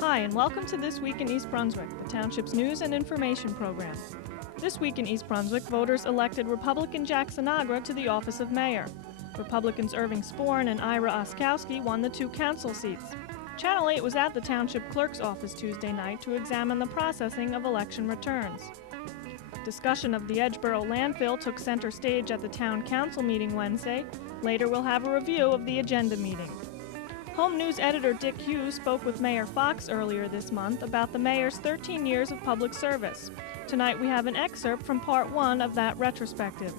Hi, and welcome to This Week in East Brunswick, the township's news and information program. This week in East Brunswick, voters elected Republican Jack Sinagra to the office of mayor. Republicans Irving Sporn and Ira Oskowski won the 2 council seats. Channel 8 was at the township clerk's office Tuesday night to examine the processing of election returns. Discussion of the Edgeboro landfill took center stage at the town council meeting Wednesday. Later we'll have a review of the agenda meeting. Home News editor Dick Hughes spoke with Mayor Fox earlier this month about the mayor's 13 years of public service. Tonight we have an excerpt from part 1 of that retrospective.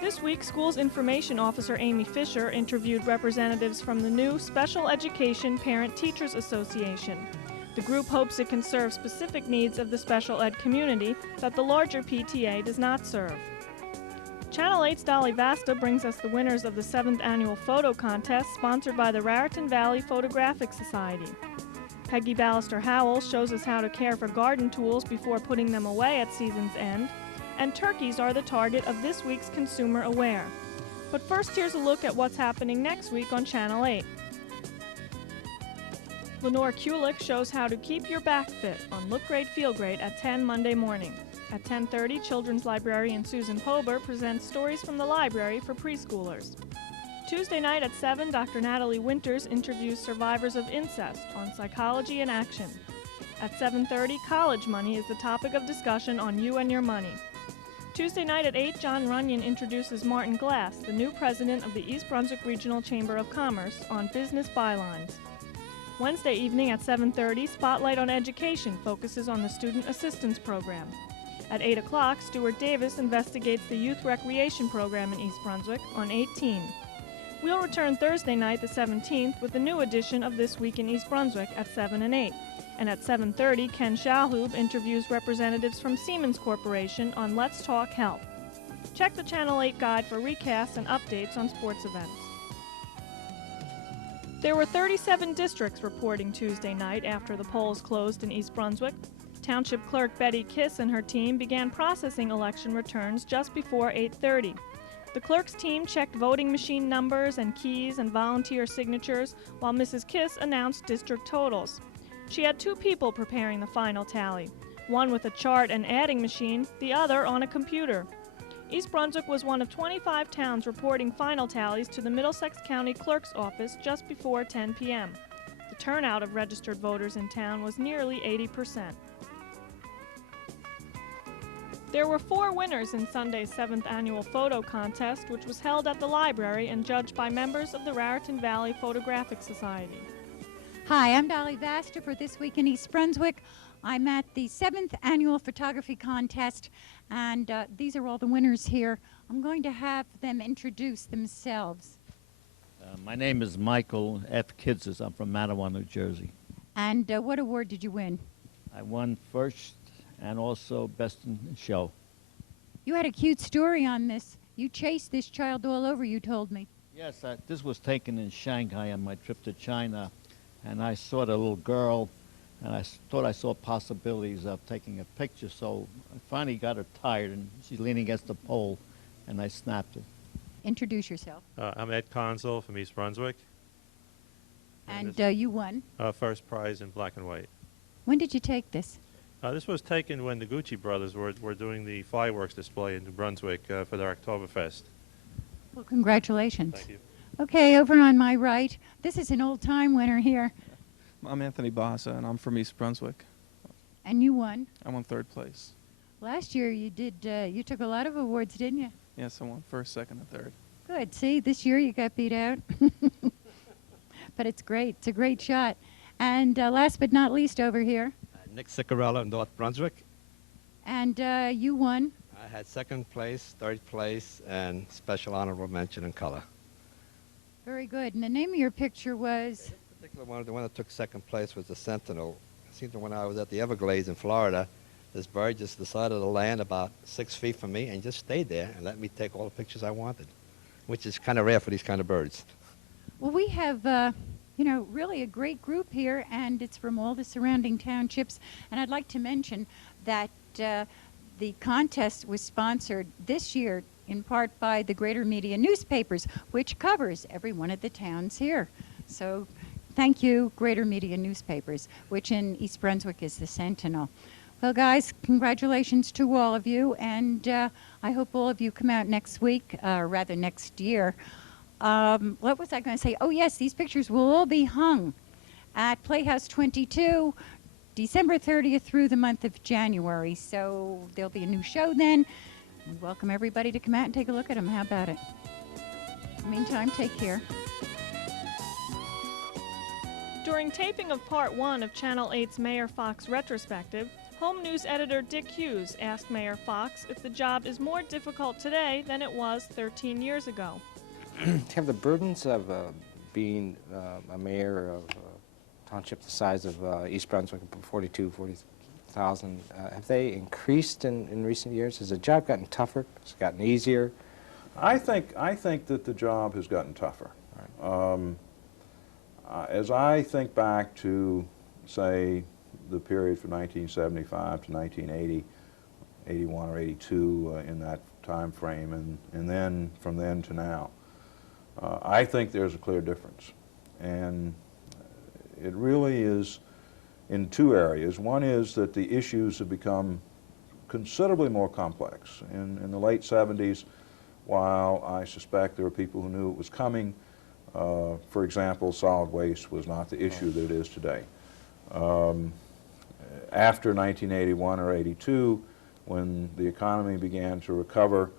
This week, Schools Information Officer Amy Fisher interviewed representatives from the new Special Education Parent-Teachers Association. The group hopes it can serve specific needs of the special ed community that the larger PTA does not serve. Channel 8's Dolly Vasta brings us the winners of the 7th annual photo contest sponsored by the Raritan Valley Photographic Society. Peggy Ballister-Howell shows us how to care for garden tools before putting them away at season's end. And turkeys are the target of this week's Consumer Aware. But first, here's a look at what's happening next week on Channel 8. Lenore Kulik shows how to keep your back fit on Look Great, Feel Great at 10 Monday morning. At 10:30, children's librarian Susan Pober presents stories from the library for preschoolers. Tuesday night at 7, Dr. Natalie Winters interviews survivors of incest on psychology and action. At 7:30, college money is the topic of discussion on You and Your Money. Tuesday night at 8, John Runyon introduces Martin Glass, the new president of the East Brunswick Regional Chamber of Commerce, on business bylines. Wednesday evening at 7:30, Spotlight on Education focuses on the Student Assistance Program. At 8 o'clock, Stuart Davis investigates the Youth Recreation Program in East Brunswick on 18. We'll return Thursday night, the 17th, with a new edition of This Week in East Brunswick at 7 and 8. And at 7:30, Ken Shalhoub interviews representatives from Siemens Corporation on Let's Talk Health. Check the Channel 8 guide for recasts and updates on sports events. There were 37 districts reporting Tuesday night after the polls closed in East Brunswick. Township Clerk Betty Kiss and her team began processing election returns just before 8:30. The clerk's team checked voting machine numbers and keys and volunteer signatures while Mrs. Kiss announced district totals. She had 2 people preparing the final tally, one with a chart and adding machine, the other on a computer. East Brunswick was one of 25 towns reporting final tallies to the Middlesex County Clerk's office just before 10 p.m. The turnout of registered voters in town was nearly 80%. There were 4 winners in Sunday's 7th annual photo contest, which was held at the library and judged by members of the Raritan Valley Photographic Society. Hi, I'm Dolly Vasta for This Week in East Brunswick. I'm at the 7th annual photography contest, and these are all the winners here. I'm going to have them introduce themselves. My name is Michael F. Kidses. I'm from Mattawa, New Jersey. And what award did you win? I won first and also Best in Show. You had a cute story on this. You chased this child all over, you told me. Yes, this was taken in Shanghai on my trip to China, and I saw the little girl, and I thought I saw possibilities of taking a picture, so I finally got her tired, and she's leaning against the pole, and I snapped it. Introduce yourself. I'm Ed Consul from East Brunswick. And you won. First prize in black and white. When did you take this? This was taken when the Gucci brothers were doing the fireworks display in New Brunswick for their Oktoberfest. Well, congratulations. Thank you. Okay, over on my right, this is an old-time winner here. I'm Anthony Bassa, and I'm from East Brunswick. And you won. I won 3rd place. Last year you did. You took a lot of awards, didn't you? Yes, I won 1st, 2nd, and 3rd. Good. See, this year you got beat out. But it's great. It's a great shot. And last but not least over here. Nick Ciccarello in North Brunswick. And you won. I had 2nd place, 3rd place, and special honorable mention in color. Very good. And the name of your picture was? This particular one, the one that took 2nd place was the Sentinel. It seemed that when I was at the Everglades in Florida, this bird just decided to land about 6 feet from me and just stayed there and let me take all the pictures I wanted, which is kind of rare for these kind of birds. Well, we have, really a great group here, and it's from all the surrounding townships. And I'd like to mention that the contest was sponsored this year in part by the Greater Media Newspapers, which covers every one of the towns here. So Thank you, Greater Media Newspapers, which in East Brunswick is the Sentinel. Well, guys, congratulations to all of you, and I hope all of you come out next week, or rather next year. What was I going to say? Oh, yes, these pictures will all be hung at Playhouse 22, December 30th through the month of January. So there'll be a new show then. We welcome everybody to come out and take a look at them. How about it? In the meantime, take care. During taping of Part 1 of Channel 8's Mayor Fox Retrospective, Home News editor Dick Hughes asked Mayor Fox if the job is more difficult today than it was 13 years ago. Have the burdens of being a mayor of a township the size of East Brunswick, 40,000, have they increased in recent years? Has the job gotten tougher? Has it gotten easier? I think that the job has gotten tougher. Right. As I think back to, say, the period from 1975 to 1980, 81 or 82 in that time frame, and then from then to now, I think there's a clear difference. And it really is in two areas. One is that the issues have become considerably more complex. In the late 70s, while I suspect there were people who knew it was coming, for example, solid waste was not the issue that it is today. After 1981 or 82, when the economy began to recover,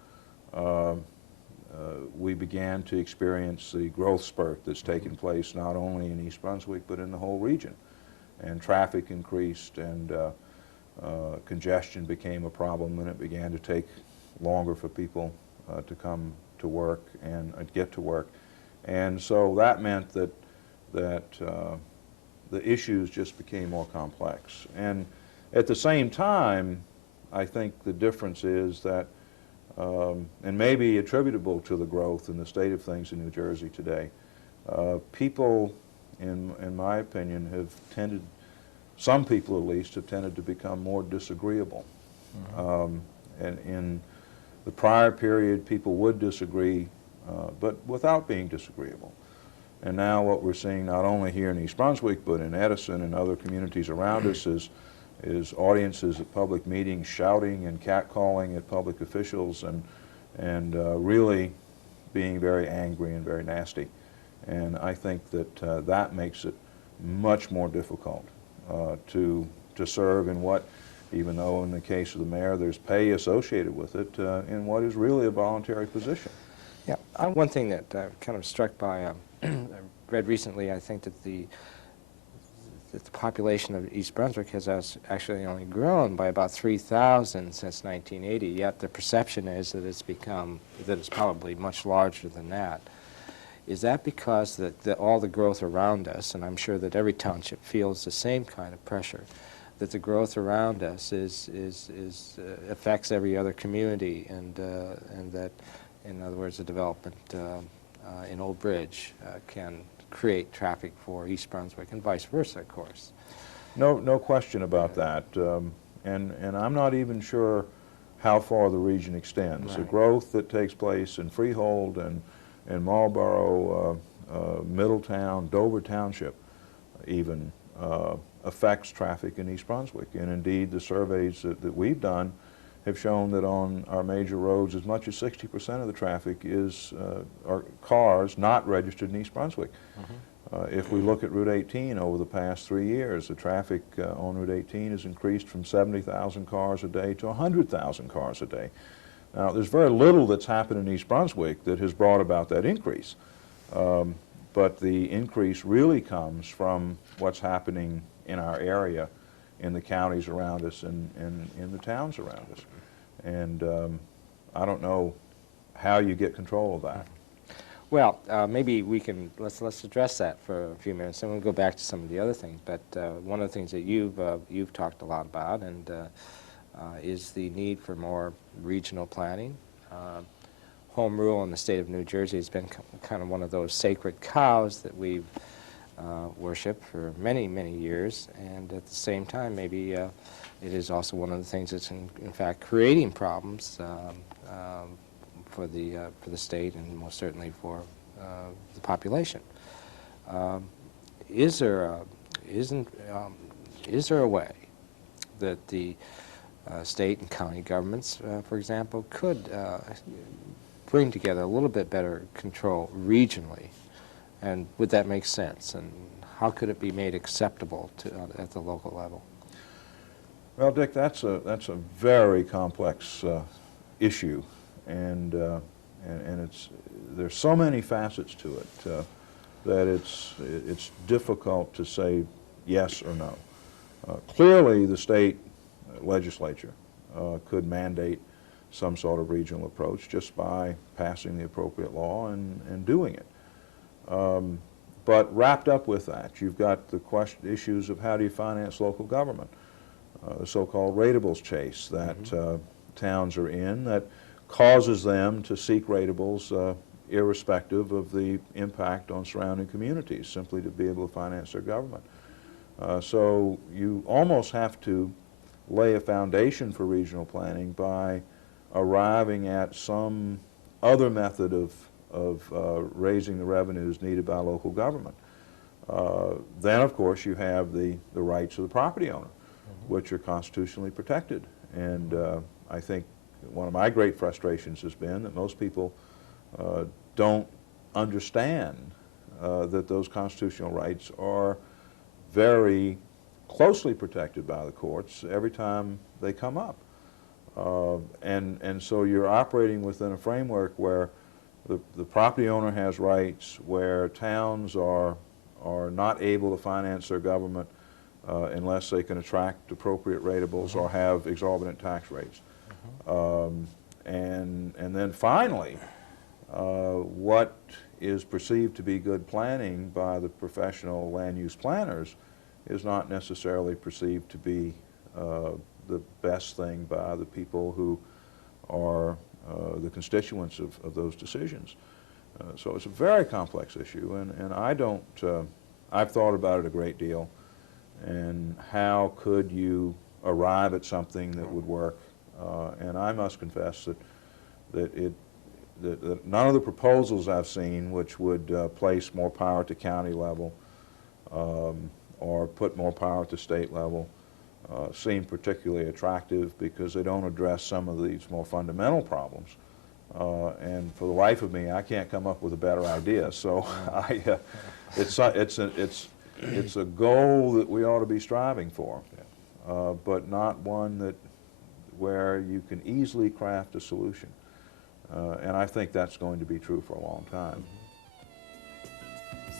we began to experience the growth spurt that's taken place not only in East Brunswick but in the whole region. And traffic increased, and congestion became a problem, and it began to take longer for people to come to work and get to work. And so that meant that the issues just became more complex. And at the same time, I think the difference is that, and maybe attributable to the growth in the state of things in New Jersey today, people, in my opinion, have tended, some people at least, have tended to become more disagreeable. And in the prior period, people would disagree, but without being disagreeable. And now what we're seeing not only here in East Brunswick, but in Edison and other communities around us is audiences at public meetings shouting and catcalling at public officials and really being very angry and very nasty. And I think that that makes it much more difficult to serve in what, even though in the case of the mayor there's pay associated with it, in what is really a voluntary position. Yeah, one thing that I'm kind of struck by, I read recently, I think that the population of East Brunswick has actually only grown by about 3,000 since 1980, yet the perception is that it's probably much larger than that. Is that because that all the growth around us, and I'm sure that every township feels the same kind of pressure, that the growth around us affects every other community, and that, in other words, the development in Old Bridge can create traffic for East Brunswick and vice versa, of course. No question about that. And I'm not even sure how far the region extends. Right. The growth that takes place in Freehold and Marlborough, Middletown, Dover Township even affects traffic in East Brunswick. And indeed, the surveys that we've done have shown that on our major roads, as much as 60% of the traffic are cars not registered in East Brunswick. If we look at Route 18 over the past 3 years, the traffic on Route 18 has increased from 70,000 cars a day to 100,000 cars a day. Now, there's very little that's happened in East Brunswick that has brought about that increase. But the increase really comes from what's happening in our area, in the counties around us, and in the towns around us. And I don't know how you get control of that. Well, maybe we can, let's address that for a few minutes, and we'll go back to some of the other things. But one of the things that you've talked a lot about and is the need for more regional planning. Home rule in the state of New Jersey has been kind of one of those sacred cows that we've worshipped for many, many years, and at the same time, maybe it is also one of the things that's in fact creating problems for the state and most certainly for the population. is there a way that the state and county governments, for example, could bring together a little bit better control regionally? And would that make sense? And how could it be made acceptable at the local level? Well, Dick, that's a very complex issue, and there's so many facets to it that it's difficult to say yes or no. Clearly, the state legislature could mandate some sort of regional approach just by passing the appropriate law and doing it. But wrapped up with that, you've got the issues of how do you finance local government, the so-called ratables chase that towns are in that causes them to seek ratables irrespective of the impact on surrounding communities, simply to be able to finance their government. So you almost have to lay a foundation for regional planning by arriving at some other method of raising the revenues needed by local government. Then, of course, you have the rights of the property owner, which are constitutionally protected. And I think one of my great frustrations has been that most people don't understand that those constitutional rights are very closely protected by the courts every time they come up. And so you're operating within a framework where the property owner has rights, where towns are not able to finance their government unless they can attract appropriate ratables or have exorbitant tax rates. And then finally, what is perceived to be good planning by the professional land use planners is not necessarily perceived to be the best thing by the people who are the constituents of those decisions. So it's a very complex issue, and I've thought about it a great deal, and how could you arrive at something that would work, and I must confess that none of the proposals I've seen which would place more power at the county level or put more power at the state level seem particularly attractive, because they don't address some of these more fundamental problems. And for the life of me, I can't come up with a better idea. So it's a goal that we ought to be striving for, but not one where you can easily craft a solution. And I think that's going to be true for a long time.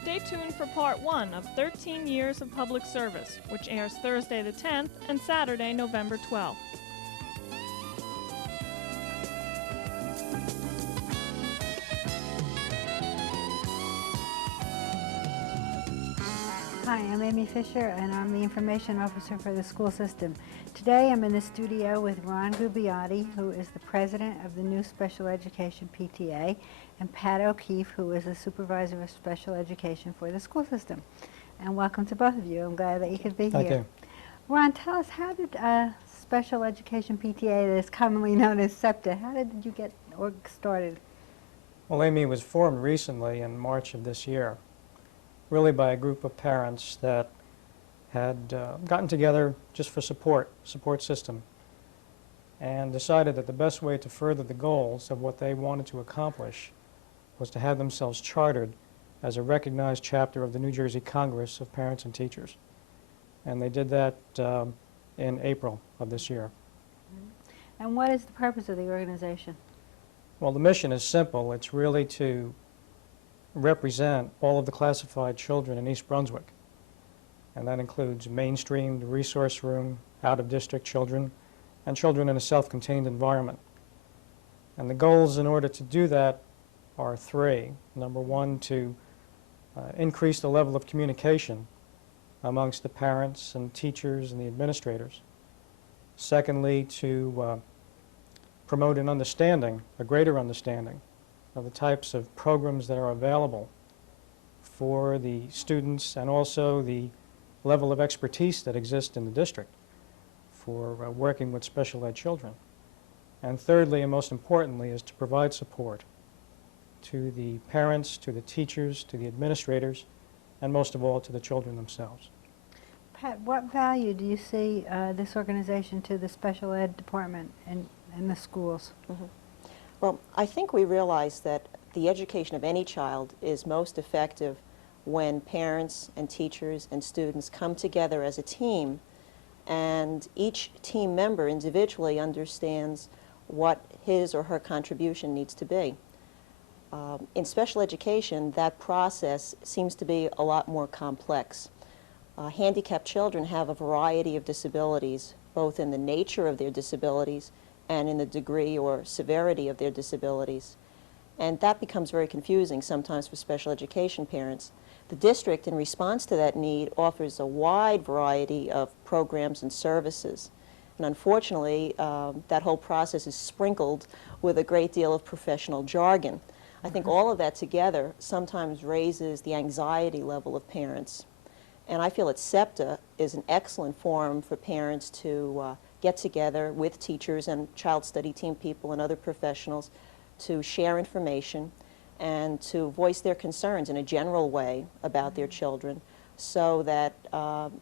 Stay tuned for part 1 of 13 Years of Public Service, which airs Thursday the 10th and Saturday, November 12th. Hi, I'm Amy Fisher, and I'm the Information Officer for the school system. Today I'm in the studio with Ron Gubbiotti, who is the president of the new Special Education PTA, and Pat O'Keefe, who is the supervisor of special education for the school system. And welcome to both of you. I'm glad that you could be here. Thank you. Ron, tell us, how did Special Education PTA, that is commonly known as Septa, how did you get started? Well, Amy was formed recently in March of this year, really by a group of parents that had gotten together just for support system, and decided that the best way to further the goals of what they wanted to accomplish was to have themselves chartered as a recognized chapter of the New Jersey Congress of Parents and Teachers. And they did that in April of this year. And what is the purpose of the organization? Well, the mission is simple. It's really to represent all of the classified children in East Brunswick. And that includes mainstreamed, resource room, out-of-district children, and children in a self-contained environment. And the goals in order to do that are 3. Number 1, to increase the level of communication amongst the parents and teachers and the administrators. Secondly, to promote an understanding, a greater understanding, of the types of programs that are available for the students, and also the level of expertise that exists in the district for working with special ed children. And thirdly, and most importantly, is to provide support to the parents, to the teachers, to the administrators, and most of all to the children themselves. Pat, what value do you see this organization to the special ed department in the schools? Well, I think we realize that the education of any child is most effective when parents and teachers and students come together as a team, and each team member individually understands what his or her contribution needs to be. In special education, that process seems to be a lot more complex. Handicapped children have a variety of disabilities, both in the nature of their disabilities and in the degree or severity of their disabilities. And that becomes very confusing sometimes for special education parents. The district, in response to that need, offers a wide variety of programs and services. And unfortunately, that whole process is sprinkled with a great deal of professional jargon. I think all of that together sometimes raises the anxiety level of parents. And I feel that Septa is an excellent forum for parents to get together with teachers and child study team people and other professionals to share information and to voice their concerns in a general way about their children, so that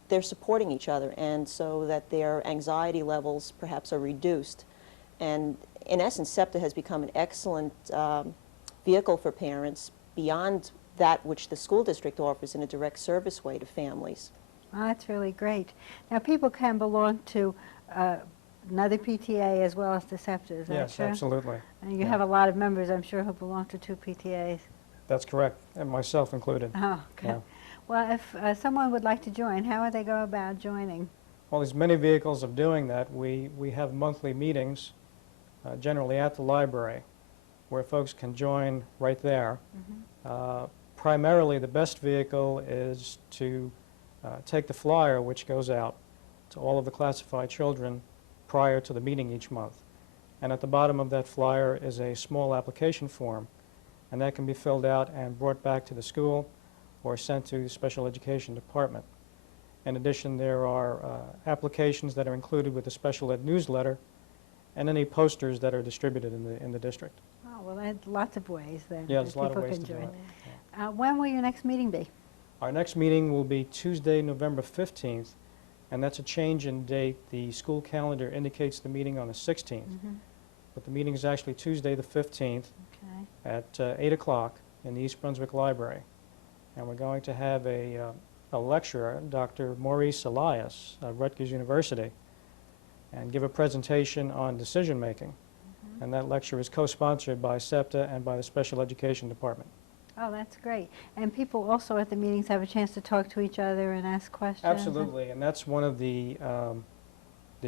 they're supporting each other and so that their anxiety levels perhaps are reduced. And in essence, Septa has become an excellent vehicle for parents beyond that which the school district offers in a direct service way to families. Oh, that's really great. Now, people can belong to another PTA as well as to Septa, is that Yes, true? absolutely. And you have a lot of members, I'm sure, who belong to 2 PTAs. That's correct, and myself included. Oh, okay. Yeah. Well, if someone would like to join, how would they go about joining? Well, there's many vehicles of doing that. We have monthly meetings, generally at the library, where folks can join right there. Primarily, the best vehicle is to take the flyer, which goes out to all of the classified children prior to the meeting each month. And at the bottom of that flyer is a small application form, and that can be filled out and brought back to the school or sent to the special education department. In addition, there are applications that are included with the special ed newsletter and any posters that are distributed in the district. Oh, well, there's lots of ways then Yeah, that there's a lot of people ways can to do join. it. When will your next meeting be? Our next meeting will be Tuesday, November 15th, and that's a change in date. The school calendar indicates the meeting on the 16th, but the meeting is actually Tuesday the 15th at 8 o'clock in the East Brunswick Library. And we're going to have a lecturer, Dr. Maurice Elias of Rutgers University, and give a presentation on decision making. And that lecture is co-sponsored by Septa and by the Special Education Department. Oh, that's great. And people also at the meetings have a chance to talk to each other and ask questions. Absolutely, and that's one of the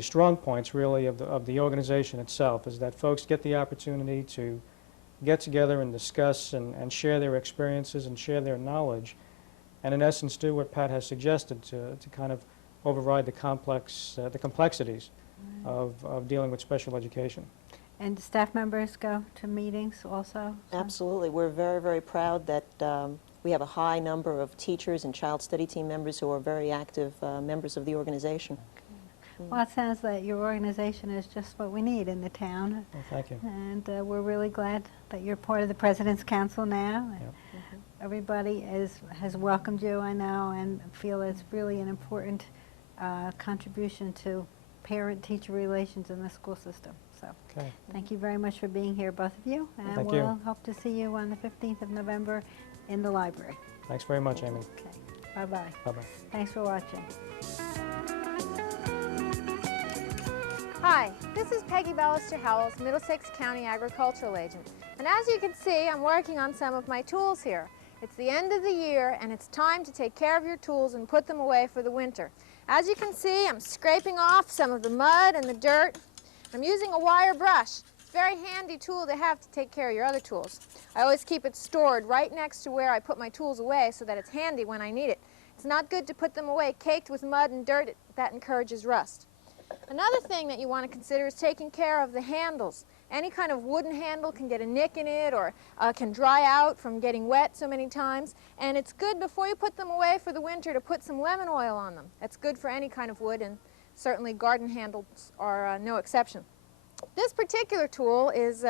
strong points, really, of the organization itself, is that folks get the opportunity to get together and discuss and share their experiences and share their knowledge, and in essence do what Pat has suggested to kind of override the complexities of dealing with special education. And staff members go to meetings also? Absolutely. We're very, very proud that we have a high number of teachers and child study team members who are very active members of the organization. Well, it sounds that your organization is just what we need in the town. Well, thank you. And we're really glad that you're part of the President's Council now. Yep. Everybody has welcomed you, I know, and feel it's really an important contribution to parent-teacher relations in the school system. So Okay. thank you very much for being here, both of you. And Thank we'll you. hope to see you on the 15th of November in the library. Thanks very much, Amy. Okay. Bye-bye. Bye-bye. Thanks for watching. Hi, this is Peggy Ballister-Howells, Middlesex County Agricultural Agent. And as you can see, I'm working on some of my tools here. It's the end of the year and it's time to take care of your tools and put them away for the winter. As you can see, I'm scraping off some of the mud and the dirt. I'm using a wire brush. It's a very handy tool to have to take care of your other tools. I always keep it stored right next to where I put my tools away so that it's handy when I need it. It's not good to put them away caked with mud and dirt. That encourages rust. Another thing that you want to consider is taking care of the handles. Any kind of wooden handle can get a nick in it or can dry out from getting wet so many times. And it's good before you put them away for the winter to put some lemon oil on them. That's good for any kind of wood, and certainly garden handles are no exception. This particular tool is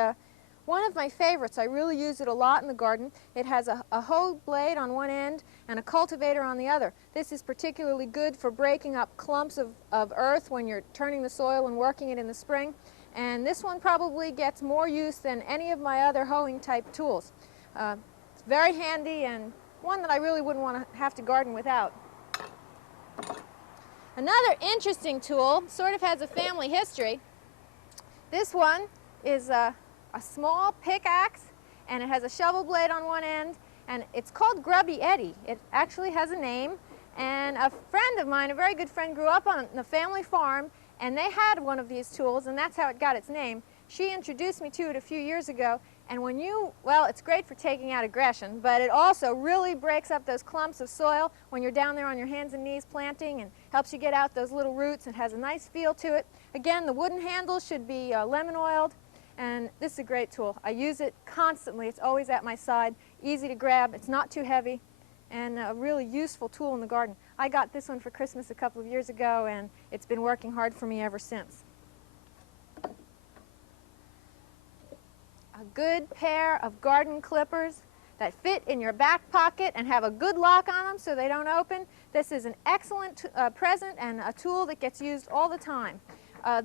one of my favorites. I really use it a lot in the garden. It has a hoe blade on one end and a cultivator on the other. This is particularly good for breaking up clumps of earth when you're turning the soil and working it in the spring. And this one probably gets more use than any of my other hoeing type tools. It's very handy and one that I really wouldn't want to have to garden without. Another interesting tool, sort of has a family history. This one is a small pickaxe, and it has a shovel blade on one end, and it's called Grubby Eddie. It actually has a name, and a friend of mine, a very good friend, grew up on the family farm, and they had one of these tools, and that's how it got its name. She introduced me to it a few years ago, and well, it's great for taking out aggression, but it also really breaks up those clumps of soil when you're down there on your hands and knees planting, and helps you get out those little roots. It has a nice feel to it. Again, the wooden handle should be lemon oiled, and this is a great tool. I use it constantly. It's always at my side, easy to grab, it's not too heavy, and a really useful tool in the garden. I got this one for Christmas a couple of years ago, and it's been working hard for me ever since. A good pair of garden clippers that fit in your back pocket and have a good lock on them so they don't open. This is an excellent present and a tool that gets used all the time.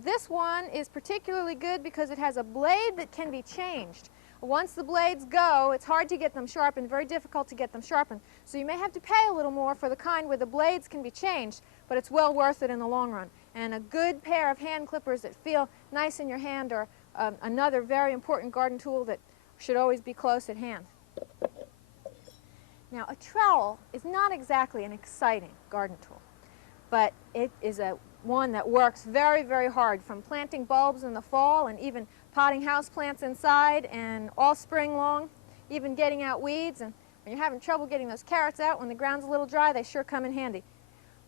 This one is particularly good because it has a blade that can be changed. Once the blades go, it's hard to get them sharpened, very difficult to get them sharpened. So you may have to pay a little more for the kind where the blades can be changed, but it's well worth it in the long run. And a good pair of hand clippers that feel nice in your hand are another very important garden tool that should always be close at hand. Now, a trowel is not exactly an exciting garden tool, but it is one that works very, very hard, from planting bulbs in the fall and even potting houseplants inside and all spring long, even getting out weeds. And when you're having trouble getting those carrots out when the ground's a little dry, they sure come in handy.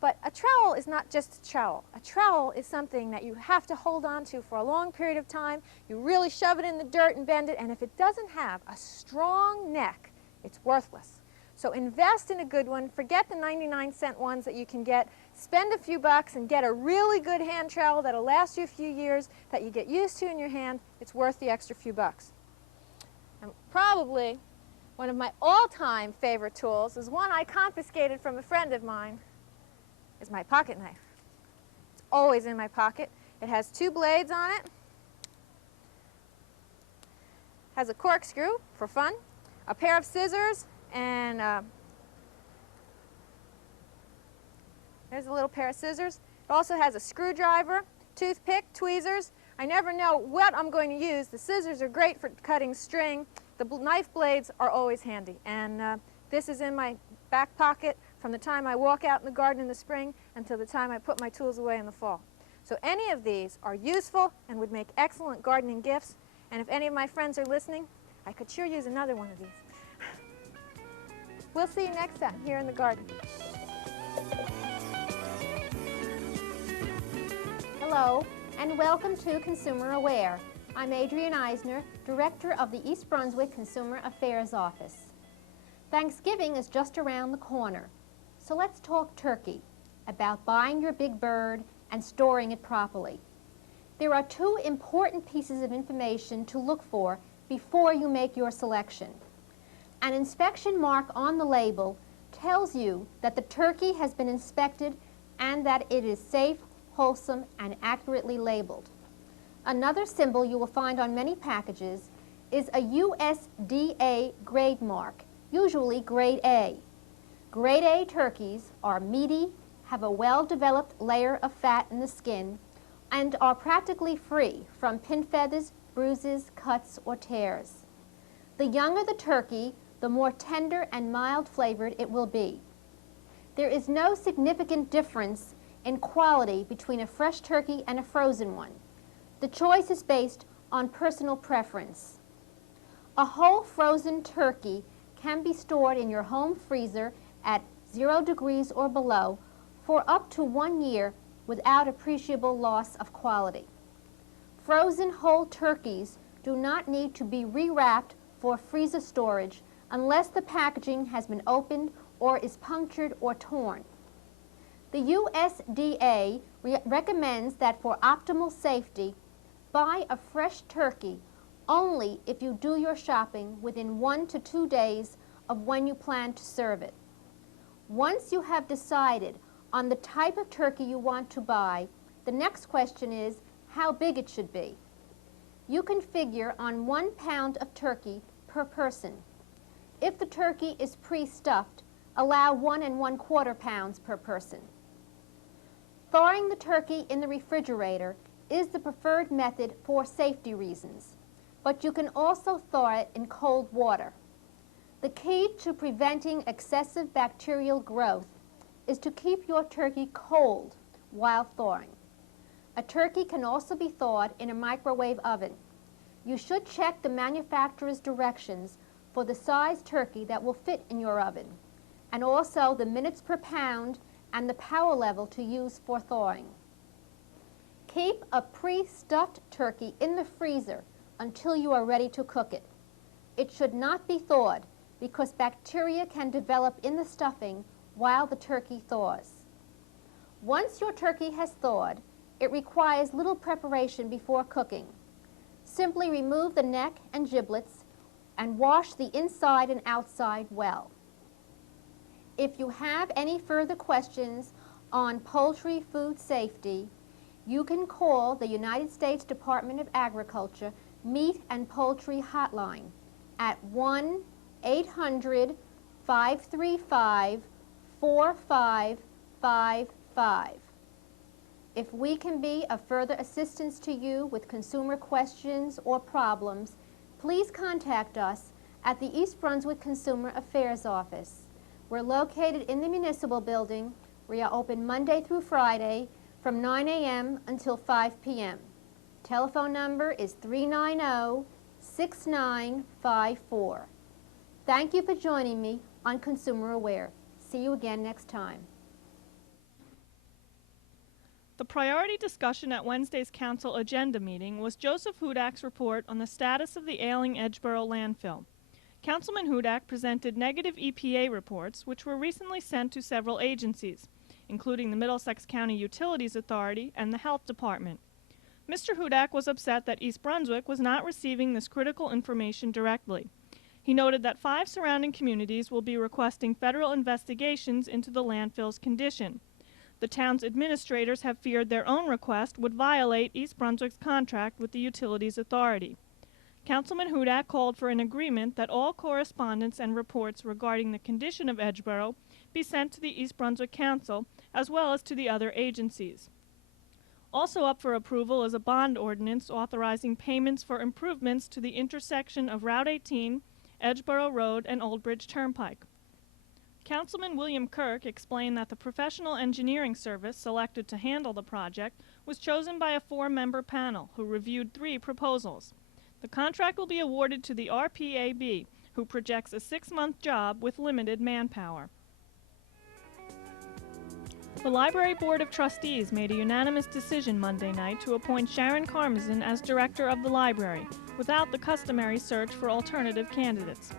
But a trowel is not just a trowel. A trowel is something that you have to hold on to for a long period of time. You really shove it in the dirt and bend it, and if it doesn't have a strong neck, it's worthless. So invest in a good one. Forget the 99-cent ones that you can get. Spend a few bucks and get a really good hand trowel that'll last you a few years, that you get used to in your hand. It's worth the extra few bucks. And probably one of my all-time favorite tools is one I confiscated from a friend of mine. Is my pocket knife. It's always in my pocket. It has two blades on it. Has a corkscrew for fun, a pair of scissors, and there's a little pair of scissors. It also has a screwdriver, toothpick, tweezers. I never know what I'm going to use. The scissors are great for cutting string. The knife blades are always handy. And this is in my back pocket from the time I walk out in the garden in the spring until the time I put my tools away in the fall. So any of these are useful and would make excellent gardening gifts. And if any of my friends are listening, I could sure use another one of these. We'll see you next time here in the garden. Hello, and welcome to Consumer Aware. I'm Adrienne Eisner, Director of the East Brunswick Consumer Affairs Office. Thanksgiving is just around the corner, so let's talk turkey, about buying your big bird and storing it properly. There are two important pieces of information to look for before you make your selection. An inspection mark on the label tells you that the turkey has been inspected and that it is safe, wholesome, and accurately labeled. Another symbol you will find on many packages is a USDA grade mark, usually grade A. Grade A turkeys are meaty, have a well-developed layer of fat in the skin, and are practically free from pin feathers, bruises, cuts, or tears. The younger the turkey, the more tender and mild-flavored it will be. There is no significant difference in quality between a fresh turkey and a frozen one. The choice is based on personal preference. A whole frozen turkey can be stored in your home freezer at 0 degrees or below for up to 1 year without appreciable loss of quality. Frozen whole turkeys do not need to be rewrapped for freezer storage unless the packaging has been opened or is punctured or torn. The USDA recommends that for optimal safety, buy a fresh turkey only if you do your shopping within 1 to 2 days of when you plan to serve it. Once you have decided on the type of turkey you want to buy, the next question is how big it should be. You can figure on 1 pound of turkey per person. If the turkey is pre-stuffed, allow 1 1/4 pounds per person. Thawing the turkey in the refrigerator is the preferred method for safety reasons, but you can also thaw it in cold water. The key to preventing excessive bacterial growth is to keep your turkey cold while thawing. A turkey can also be thawed in a microwave oven. You should check the manufacturer's directions for the size turkey that will fit in your oven, and also the minutes per pound and the power level to use for thawing. Keep a pre-stuffed turkey in the freezer until you are ready to cook it. It should not be thawed because bacteria can develop in the stuffing while the turkey thaws. Once your turkey has thawed, it requires little preparation before cooking. Simply remove the neck and giblets and wash the inside and outside well. If you have any further questions on poultry food safety, you can call the United States Department of Agriculture Meat and Poultry Hotline at 1-800-535-4555. If we can be of further assistance to you with consumer questions or problems, please contact us at the East Brunswick Consumer Affairs Office. We're located in the Municipal Building. We are open Monday through Friday from 9 a.m. until 5 p.m. Telephone number is 390-6954. Thank you for joining me on Consumer Aware. See you again next time. The priority discussion at Wednesday's council agenda meeting was Joseph Hudak's report on the status of the ailing Edgeboro landfill. Councilman Hudak presented negative EPA reports, which were recently sent to several agencies, including the Middlesex County Utilities Authority and the Health Department. Mr. Hudak was upset that East Brunswick was not receiving this critical information directly. He noted that 5 surrounding communities will be requesting federal investigations into the landfill's condition. The town's administrators have feared their own request would violate East Brunswick's contract with the Utilities Authority. Councilman Hudak called for an agreement that all correspondence and reports regarding the condition of Edgeboro be sent to the East Brunswick Council as well as to the other agencies. Also up for approval is a bond ordinance authorizing payments for improvements to the intersection of Route 18, Edgeboro Road, and Old Bridge Turnpike. Councilman William Kirk explained that the professional engineering service selected to handle the project was chosen by a 4-member panel who reviewed 3 proposals. The contract will be awarded to the RPAB, who projects a 6-month job with limited manpower. The Library Board of Trustees made a unanimous decision Monday night to appoint Sharon Karmazin as director of the library, without the customary search for alternative candidates.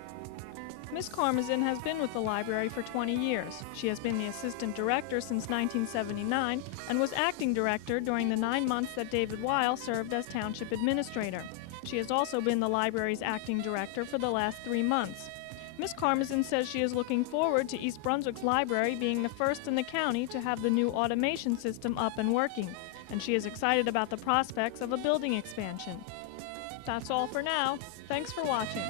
Ms. Karmazin has been with the library for 20 years. She has been the assistant director since 1979 and was acting director during the 9 months that David Weil served as township administrator. She has also been the library's acting director for the last 3 months. Ms. Karmazin says she is looking forward to East Brunswick's library being the first in the county to have the new automation system up and working, and she is excited about the prospects of a building expansion. That's all for now. Thanks for watching.